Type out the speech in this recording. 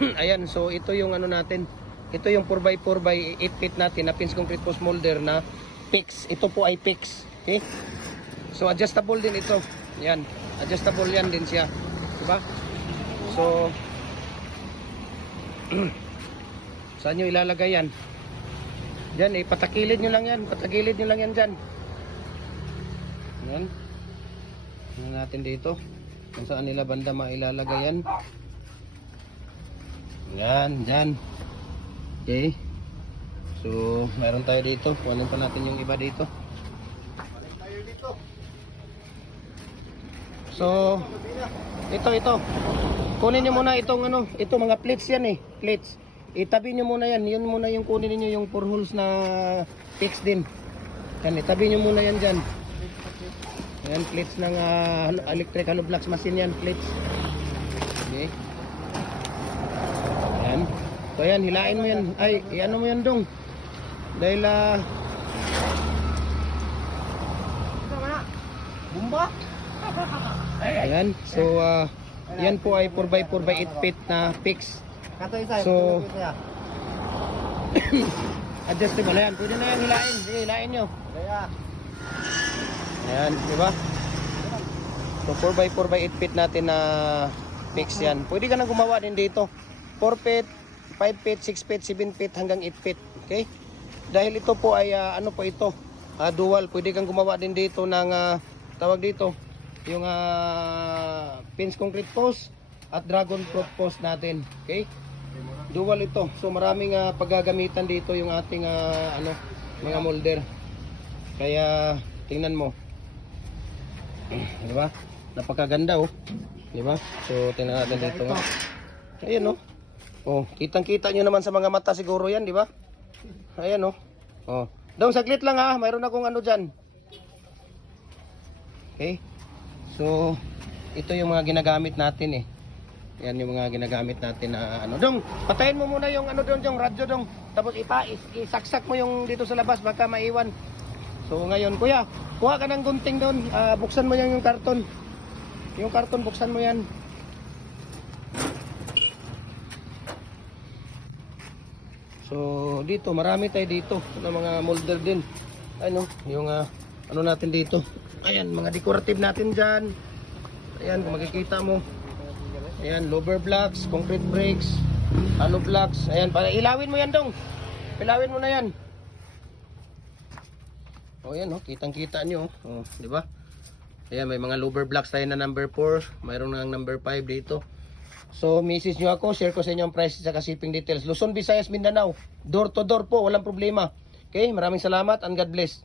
Ayan, so ito yung ano natin. Ito yung 4x4 by 8 feet natin na pins concrete post molder na fix. Ito po ay fix. Okay? So adjustable din ito. Yan. Adjustable yan din siya. Diba? So saan nyo ilalagay yan? Diyan eh, patakilid nyo lang yan. Patakilid nyo lang yan dyan. Yan. Tingnan natin dito. Kung saan nila banda mailalagay yan. Yan, dyan. Okay. So, meron tayo dito. Kunin pa natin yung iba dito. So, ito. Kunin nyo muna itong ano, ito mga plates yan eh. Plates. Itabi nyo muna yan. Yun muna yung kunin niyo yung 4 holes na fix din. Yan, itabi nyo muna yan dyan. Yan, plates ng electric hollow blocks machine yan, plates. Okay. Yan. So yan, hilain mo yan. Ay, iano mo yan dong. Dahil Bumba? ayan. So yan po ay 4x4 by 8 feet na fix. So adjustable yan. Pwede na yan hilain. Sige, hilain nyo. Ayan, di ba? So 4x4 by 8 feet natin na fix yan. Pwede ka na gumawa din dito. 4 feet, 5 feet, 6 feet, 7 feet hanggang 8 feet. Okay? Dahil ito po ay ano po ito? Dual. Pwede kang gumawa din dito ng tawag dito yung pins concrete post at dragon fruit post natin. Okay? Dual ito. So maraming paggagamitan dito yung ating ano, mga molder. Kaya tingnan mo. Di ba? Napakaganda oh. Di ba? So tingnan natin dito nga. Ayan oh. Oh, kitang-kita nyo naman sa mga mata siguro yan, di ba? Ayan oh. Oh. Daw saglit lang ha, mayroon akong ano diyan. Okay? So ito yung mga ginagamit natin eh. Yan yung mga ginagamit natin na ano. Dong, patayin mo muna yung ano doon, yung radyo dong. Tapos isaksak mo yung dito sa labas baka maiwan. So ngayon, kuya, kuha ka ng gunting doon. Buksan mo yan yung karton. Yung karton, buksan mo yan. So dito, marami tayo dito na mga molder din. Ano, yung ano natin dito. Ayan, mga decorative natin dyan. Ayan, kung makikita mo. Ayan, lower blocks, concrete bricks, hollow blocks. Ayan, para ilawin mo yan dong. Ilawin mo na yan. O yan, oh, kitang-kita nyo. Oh, di ba? Ayan, may mga lower blocks tayo na number 4. Mayroon na number 5 dito. So, message nyo ako, share ko sa inyo ang price at shipping details. Luzon, Visayas, Mindanao. Door to door po, walang problema. Okay, maraming salamat and God bless.